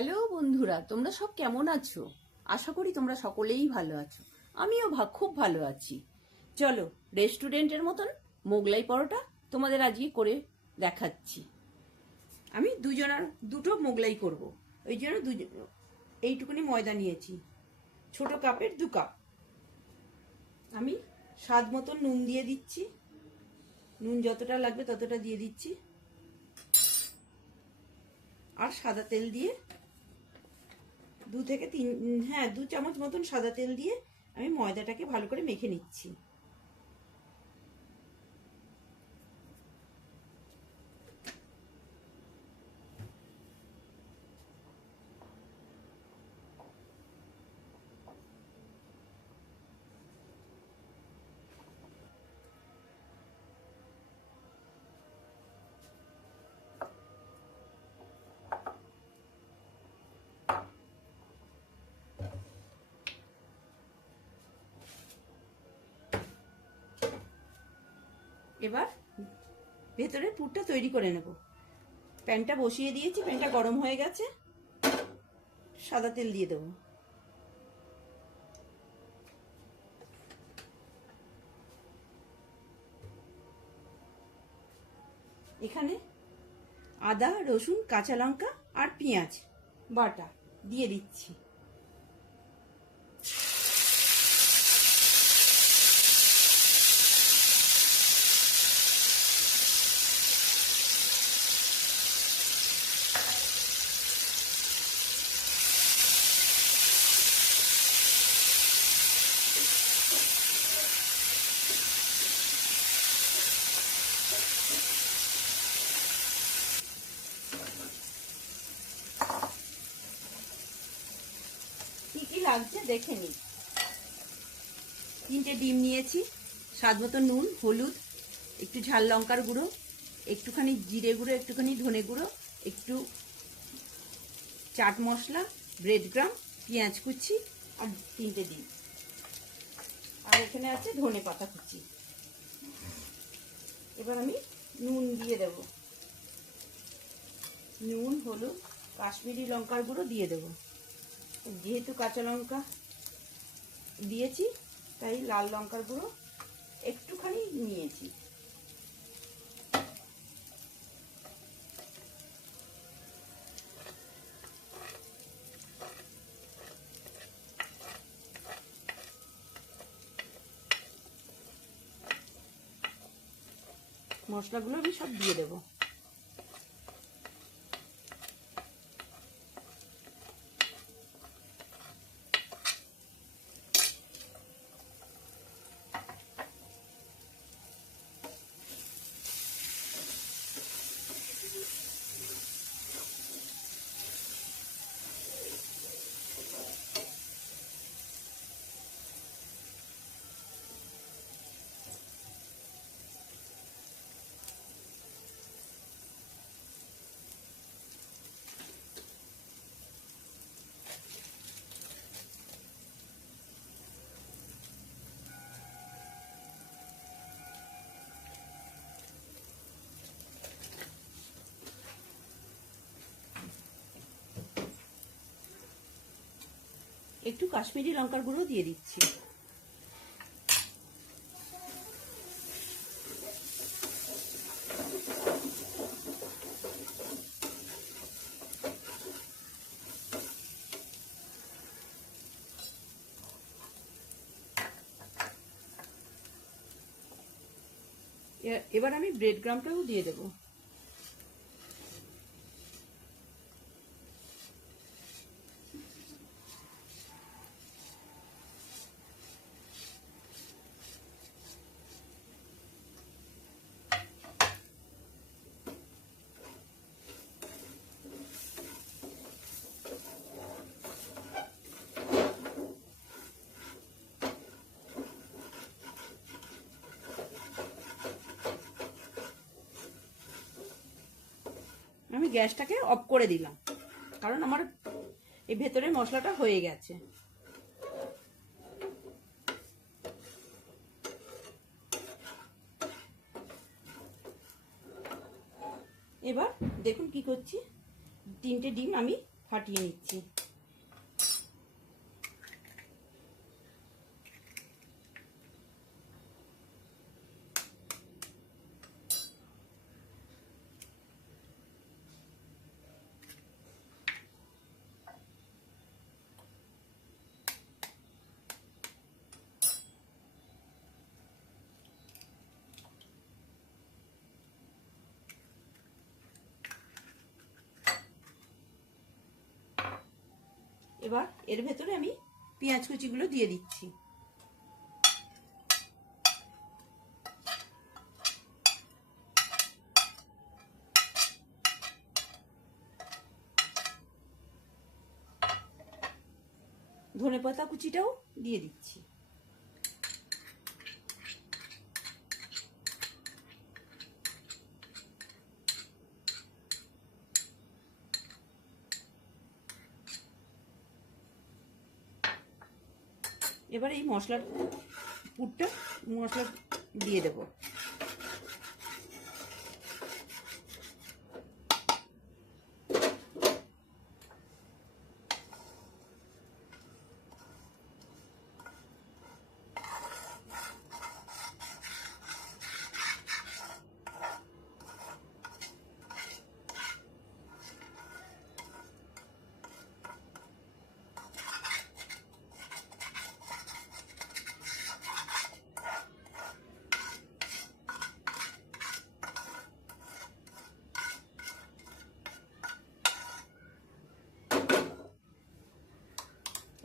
Hello বন্ধুরা, তোমরা সব কেমন আছো? আশা করি তোমরা সকলেই ভালো আছো। আমিও খুব ভালো আছি। চলো, রেস্টুরেন্টের মতন মোগলাই পরোটা তোমাদের আজকে করে দেখাচ্ছি। আমি দুটো মোগলাই করব। ওই জন্য এইটুকুনি ময়দা নিয়েছি, ছোট কাপের 2 কাপ। আমি স্বাদ মতন নুন দিয়ে দিচ্ছি, নুন যতটা লাগবে ততটা দিয়ে দিচ্ছি। আর সাদা তেল দিয়ে 2 চামচ মতন সাদা তেল দিয়ে আমি ময়দাটাকে ভালো করে মেখে নিচ্ছি। এবার ভেতরের পুরটা তৈরি করে নেব। প্যানটা বসিয়ে দিয়েছি, প্যানটা গরম হয়ে গেছে। সাদা তেল দিয়ে দেবো। এখানে আদা, রসুন, কাঁচা লঙ্কা আর পেঁয়াজ বাটা দিয়ে দিচ্ছি। কি কি লাগছে দেখে নিই। 3টে ডিম নিয়েছি, স্বাদ মতো নুন, হলুদ, একটু ঝাল লঙ্কার গুঁড়ো, একটুখানি জিরে গুঁড়ো, একটুখানি ধনে গুঁড়ো, একটু চাট মশলা, ব্রেড ক্রাম্ব, পেঁয়াজ কুচি আর 3টে ডিম। আর এখানে আছে ধনে পাতা কুচি। এবার আমি নুন দিয়ে দেব, নুন, হলুদ, কাশ্মীরি লঙ্কার গুঁড়ো দিয়ে দেব। যেহেতু কাঁচা লঙ্কা দিয়েছি তাই লাল লঙ্কার গুঁড়ো একটুখানি নিয়েছি। মশলাগুলো আমি সব দিয়ে দেবো। একটু কাশ্মীরি লঙ্কার গুঁড়ো দিয়ে দিচ্ছি। এবার আমি ব্রেড ক্রাম্বটাও দিয়ে দেবো। আমি গ্যাসটাকে অফ করে দিলাম, কারণ আমার এই ভেতরের মশলাটা হয়ে গেছে। এবার দেখুন কি করছি। 3টে ডিম আমি ফাটিয়ে নিচ্ছি। এবার এর ভেতরে আমি পেঁয়াজ কুচিগুলো দিয়ে দিচ্ছি। ধনেপাতা কুচিটাও দিয়ে দিচ্ছি। এবার এই মশলার মশলা দিয়ে দেব।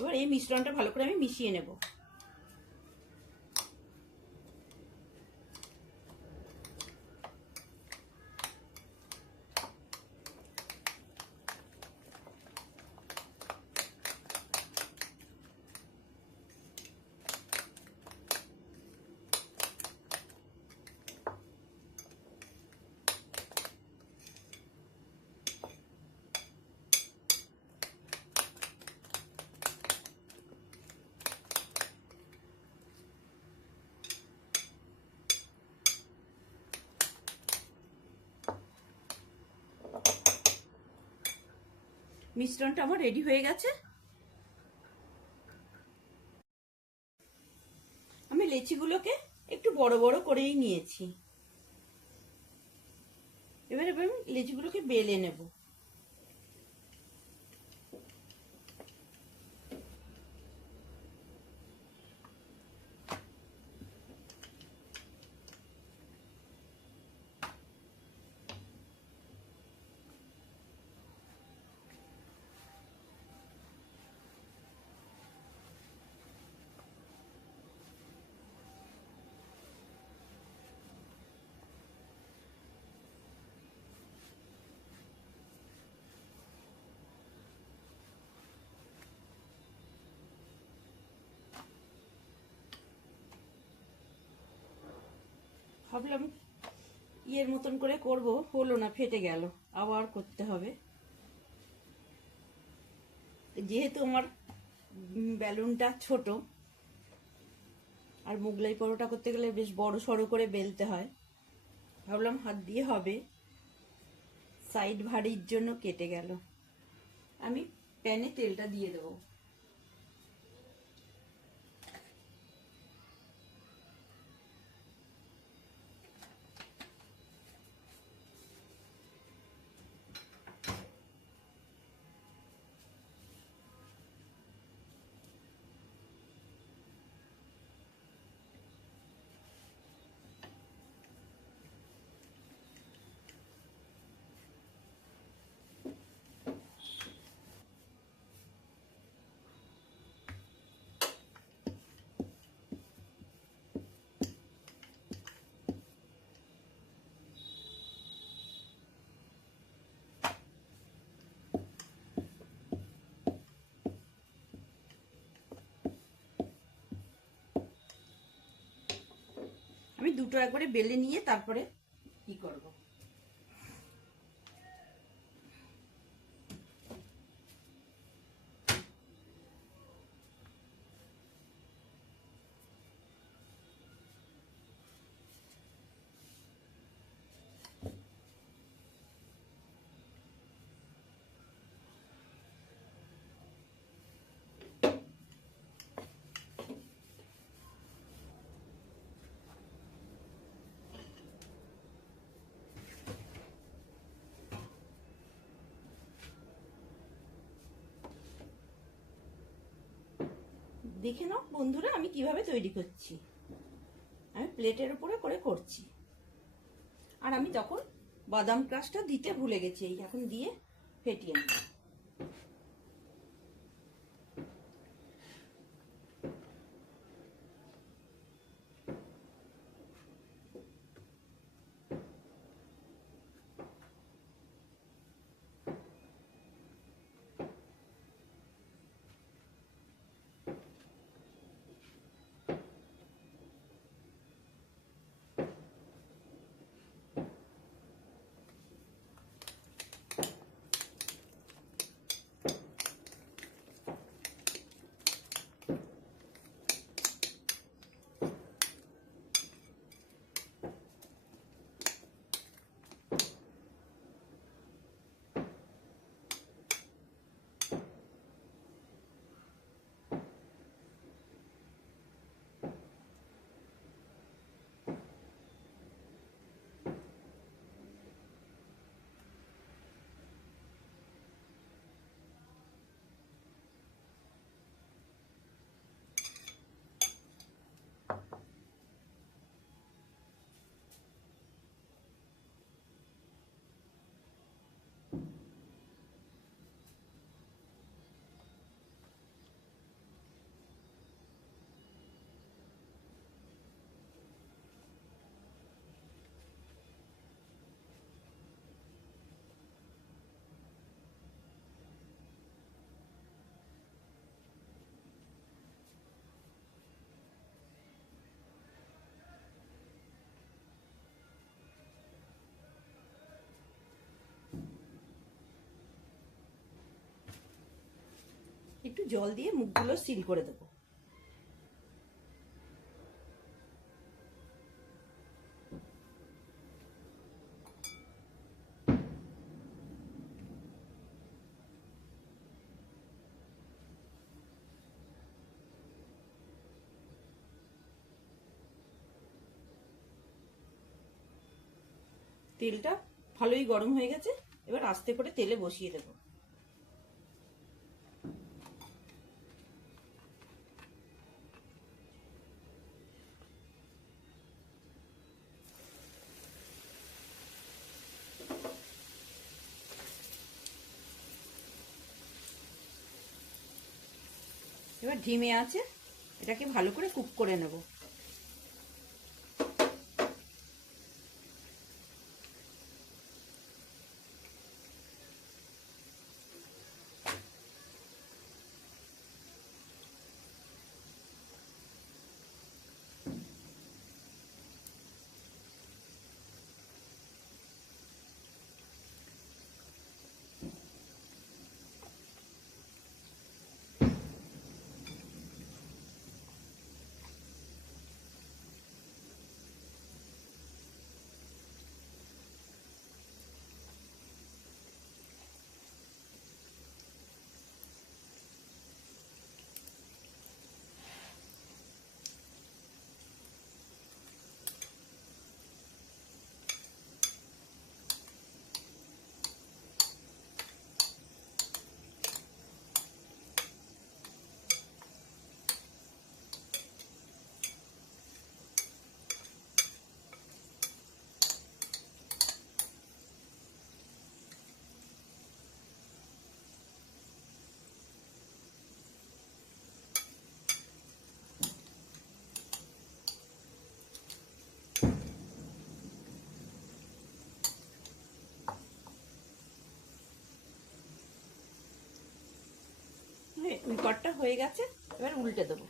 এবার এই মিশ্রণটা ভালো করে আমি মিশিয়ে নেব। মিশ্রণটা আমার রেডি হয়ে গেছে। আমি লেচিগুলোকে একটু বড় বড় করেই নিয়েছি। এবার আমি লেচিগুলোকে বেলে নেব। ভাবলাম ইয়ের মতন করে করব, হলো না, ফেটে গেল, আবার করতে হবে। যেহেতু আমার বেলুনটা ছোট আর মোগলাই পরোটা করতে গেলে বেশ বড় সড়ো করে বেলতে হয়, ভাবলাম হাত দিয়ে হবে, সাইড ভারীর জন্য কেটে গেল। আমি প্যানে তেলটা দিয়ে দেবো। আমি দুটো একবারে বেলে নিয়ে তারপরে কি করব। দেখে নাও বন্ধুরা আমি কিভাবে তৈরি করছি। আমি প্লেটের উপরে করে করছি। আর আমি তখন বাদাম ক্রাশটা দিতে ভুলে গেছি, এই এখন দিয়ে ফেটিয়ে নেব। একটু জল দিয়ে মুখগুলো সিল করে দেবো। তেলটা ভালোই গরম হয়ে গেছে, এবার আস্তে করে তেলে বসিয়ে দেব। এবার ধিমে আছে এটাকে ভালো করে কুক করে নেব। ওই পাটটা হয়ে গেছে, এবার উল্টে দেবো।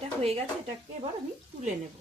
এটা হয়ে গেছে, এটাকে এবার আমি তুলে নেব।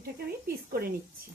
এটাকে আমি পিস করে নিচ্ছি।